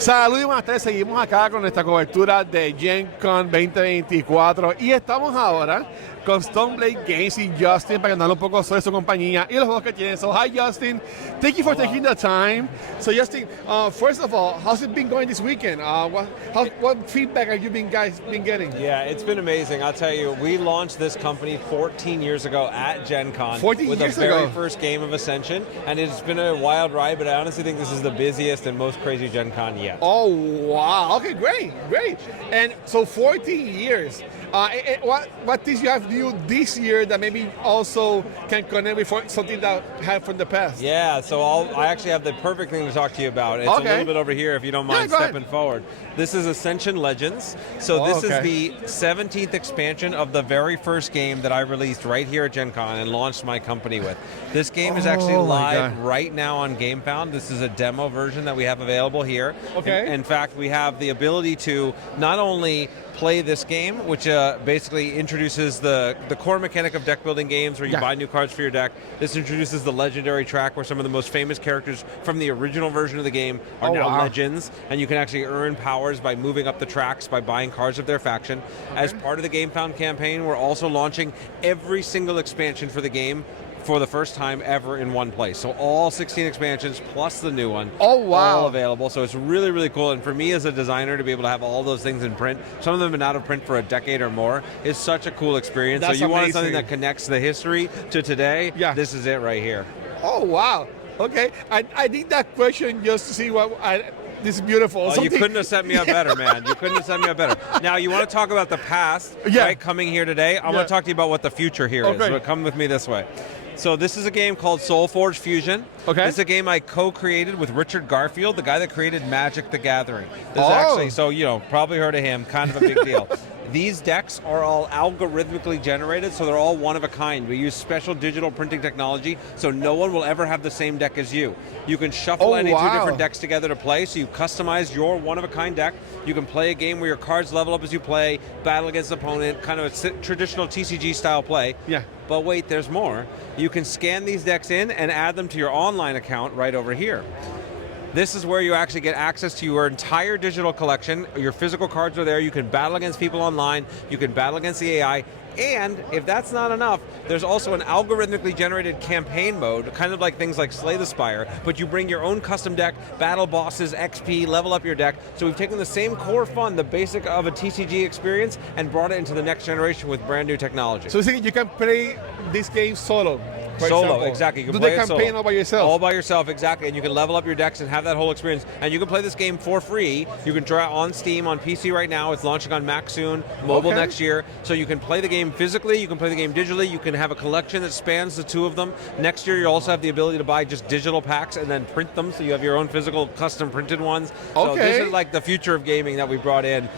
Saludos y buenas tardes, seguimos acá con nuestra cobertura de Gen Con 2024 y estamos ahora con Stoneblade Games y Justin para que nos hable un poco sobre su compañía y los juegos que tienen. So, hi Justin, thank you for taking the time. So Justin, first of all, how's it been going this weekend? What feedback have you guys been getting? Yeah, it's been amazing. I'll tell you, we launched this company 14 years ago at Gen Con 14 with years the very ago. first game of Ascension, and it's been a wild ride, but I honestly think this is the busiest and most crazy Gen Con yet. Oh, wow. Okay, great. And so 14 years. What things you have new this year that maybe also can connect with something that had from the past? Yeah, so I actually have the perfect thing to talk to you about. It's a little bit over here if you don't mind stepping forward. This is Ascension Legends. So this is the 17th expansion of the very first game that I released right here at Gen Con and launched my company with. This game is actually live right now on GameFound. This is a demo version that we have available here. Okay. In fact, we have the ability to not only play this game, which basically introduces the core mechanic of deck building games where you buy new cards for your deck. This introduces the legendary track where some of the most famous characters from the original version of the game are now legends, and you can actually earn powers by moving up the tracks by buying cards of their faction. As part of the GameFound campaign, we're also launching every single expansion for the game for the first time ever in one place. So all 16 expansions plus the new one, all available. So it's really, really cool. And for me as a designer to be able to have all those things in print, some of them have been out of print for a decade or more, is such a cool experience. That's so you amazing. wanted something that connects the history to today, this is it right here. Oh, wow. Okay, I did that question just to see what this is beautiful. Oh, you couldn't have set me up better, man. You couldn't have set me up better. Now, you want to talk about the past, right, coming here today? I want to talk to you about what the future here is. So come with me this way. So this is a game called SoulForge Fusion. Okay. It's a game I co-created with Richard Garfield, the guy that created Magic the Gathering. This is actually, so, you know, probably heard of him, kind of a big deal. These decks are all algorithmically generated, so they're all one of a kind. We use special digital printing technology, so no one will ever have the same deck as you. You can shuffle any two different decks together to play, so you customize your one-of-a-kind deck. You can play a game where your cards level up as you play, battle against the opponent, kind of a traditional TCG-style play. Yeah. But wait, there's more. You can scan these decks in and add them to your online account right over here. This is where you actually get access to your entire digital collection. Your physical cards are there. You can battle against people online. You can battle against the AI. And if that's not enough, there's also an algorithmically generated campaign mode, kind of like things like Slay the Spire, but you bring your own custom deck, battle bosses, XP, level up your deck. So we've taken the same core fun, the basic of a TCG experience, and brought it into the next generation with brand new technology. So you can play this game solo. Solo, exactly. You can play the campaign all by yourself. All by yourself, exactly. And you can level up your decks and have that whole experience. And you can play this game for free. You can try it on Steam, on PC right now. It's launching on Mac soon, mobile next year. So you can play the game physically, you can play the game digitally, you can have a collection that spans the two of them. Next year, you also have the ability to buy just digital packs and then print them, so you have your own physical custom printed ones. So this is like the future of gaming that we brought in.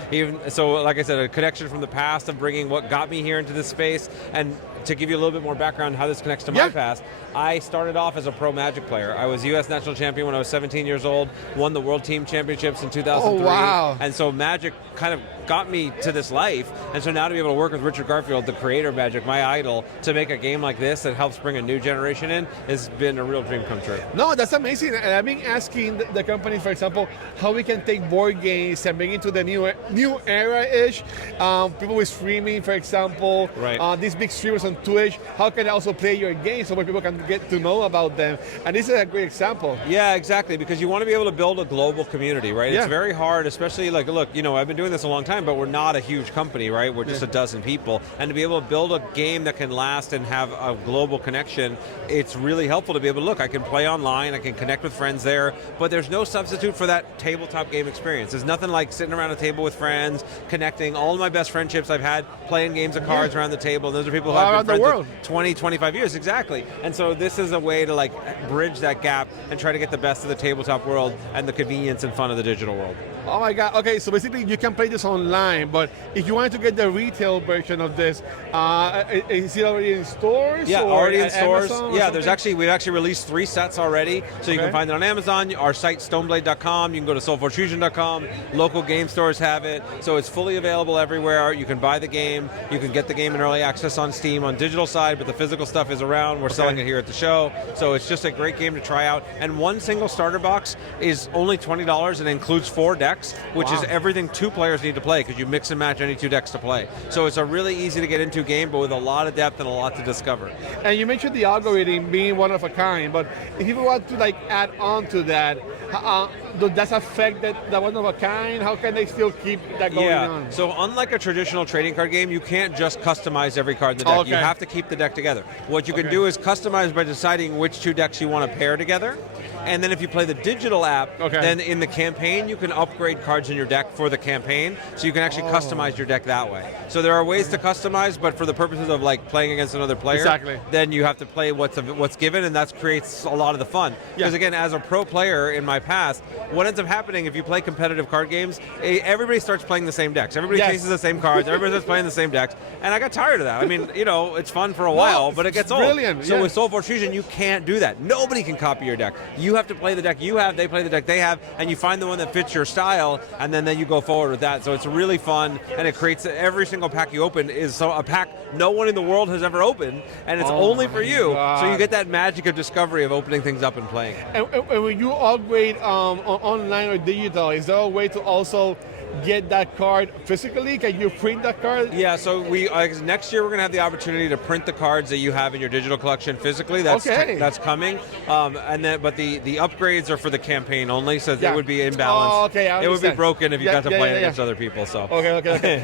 So like I said, a connection from the past of bringing what got me here into this space. And to give you a little bit more background how this connects to my past, I started off as a pro Magic player. I was U.S. national champion when I was 17 years old, won the World Team Championships in 2003. And so Magic kind of got me to this life. And so now to be able to work with Richard Garfield, the creator of Magic, my idol, to make a game like this that helps bring a new generation in has been a real dream come true. No, that's amazing. And I've been asking the company, for example, how we can take board games and bring it to the new era-ish. People with streaming, for example. These big streamers on Twitch, how can I also play your games so more people can get to know about them? And this is a great example. Yeah, exactly, because you want to be able to build a global community, right? It's very hard, especially like, look, you know, I've been doing this a long time, but we're not a huge company, right? We're just a dozen people. And to be able to build a game that can last and have a global connection, it's really helpful to be able to look, I can play online, I can connect with friends there, but there's no substitute for that tabletop game experience. There's nothing like sitting around a table with friends, connecting. All of my best friendships I've had playing games of cards around the table, and those are people who I've been friends with 20, 25 years, exactly. And so this is a way to like bridge that gap and try to get the best of the tabletop world and the convenience and fun of the digital world. Oh my God, okay, so basically you can play this online, but if you wanted to get the retail version of this, is it already in stores? Yeah, already in stores. Yeah, we've actually released 3 sets already, so you can find it on Amazon, our site stoneblade.com, you can go to soulforgefusion.com, local game stores have it, so it's fully available everywhere. You can buy the game, you can get the game in early access on Steam, on digital side, but the physical stuff is around. We're selling it here at the show. So it's just a great game to try out. And one single starter box is only $20 and includes 4 decks, which is everything 2 players need to play because you mix and match any 2 decks to play. So it's a really easy to get into game, but with a lot of depth and a lot to discover. And you mentioned the algorithm being one of a kind, but if you want to like add on to that, does that affect that one of a kind? How can they still keep that going on? So unlike a traditional trading card game, you can't just customize every card in the deck. You have to keep the deck together. What you can do is customize by deciding which 2 decks you want to pair together. And then if you play the digital app, then in the campaign, you can upgrade cards in your deck for the campaign, so you can actually customize your deck that way. So there are ways to customize, but for the purposes of like playing against another player, then you have to play what's given, and that creates a lot of the fun. Because again, as a pro player in my past, what ends up happening if you play competitive card games, everybody starts playing the same decks. Everybody chases the same cards, everybody starts playing the same decks, and I got tired of that. I mean, you know, it's fun for a while, but it gets old. Brilliant. So with Soul Force Fusion, you can't do that. Nobody can copy your deck. You have to play the deck you have, they play the deck they have, and you find the one that fits your style, and then you go forward with that. So it's really fun, and it creates every single pack you open is a pack no one in the world has ever opened, and it's only for you. So you get that magic of discovery of opening things up and playing. And when you upgrade online or digital, is there a way to also get that card physically? Can you print that card? Yeah, so next year we're going to have the opportunity to print the cards that you have in your digital collection physically. That's coming. But the upgrades are for the campaign only, so they would be imbalanced. It would be broken if you got to play against other people. So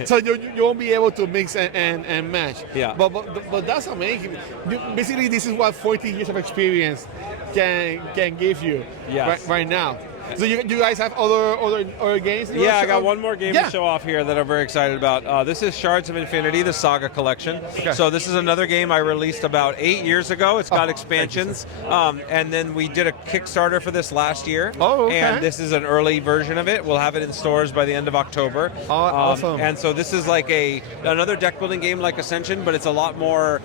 so you won't be able to mix and match. Yeah. But that's amazing. Basically, this is what 14 years of experience can give you right now. So you guys have other games? I got one more game to show off here that I'm very excited about. This is Shards of Infinity, the Saga Collection. So this is another game I released about 8 years ago. It's got expansions. And then we did a Kickstarter for this last year. And this is an early version of it. We'll have it in stores by the end of October. Awesome. And so this is like another deck building game like Ascension, but it's a lot more,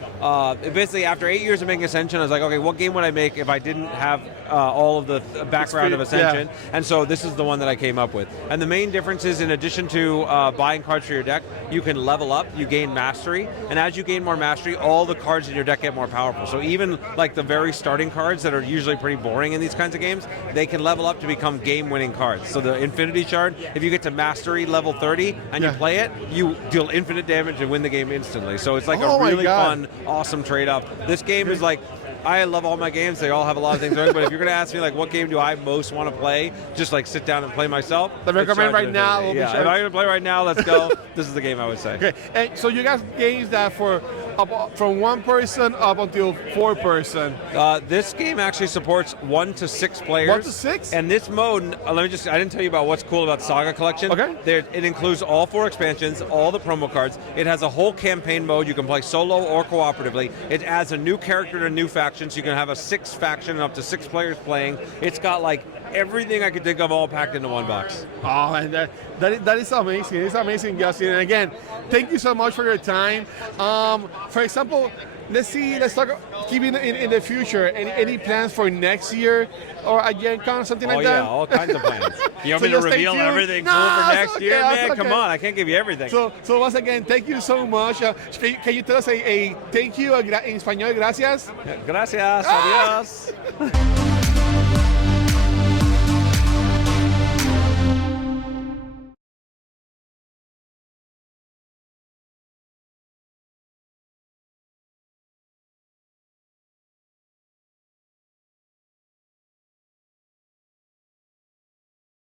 basically after 8 years of making Ascension, I was like, okay, what game would I make if I didn't have all of the background of Ascension? And so this is the one that I came up with. And the main difference is, in addition to buying cards for your deck, you can level up, you gain mastery, and as you gain more mastery, all the cards in your deck get more powerful. So even like the very starting cards that are usually pretty boring in these kinds of games, they can level up to become game-winning cards. So the Infinity Shard, if you get to mastery level 30 and you play it, you deal infinite damage and win the game instantly. So it's like a really fun, awesome trade-off. This game is like, I love all my games. They all have a lot of things going, but if you're going to ask me, like, what game do I most want to play, just like sit down and play myself. I recommend right now. If I'm going to play right now, let's go. This is the game I would say. Okay, and so you got games that from 1 person up until 4 person. This game actually supports 1 to 6 players. 1 to 6? And this mode, I didn't tell you about what's cool about Saga Collection. It includes all 4 expansions, all the promo cards. It has a whole campaign mode. You can play solo or cooperatively. It adds a new character and a new faction, so you can have a 6 faction and up to 6 players playing. It's got like everything I could think of all packed into one box. Oh, and that is amazing. It's amazing, Justin. And again, thank you so much for your time. For example, let's talk, keeping in the future, any plans for next year or a Gen Con, something like that? Oh yeah, all kinds of plans. You want me to reveal everything cool for next year? Man, come on, I can't give you everything. So once again, thank you so much. Can you tell us a thank you en español? Gracias. Gracias, adiós.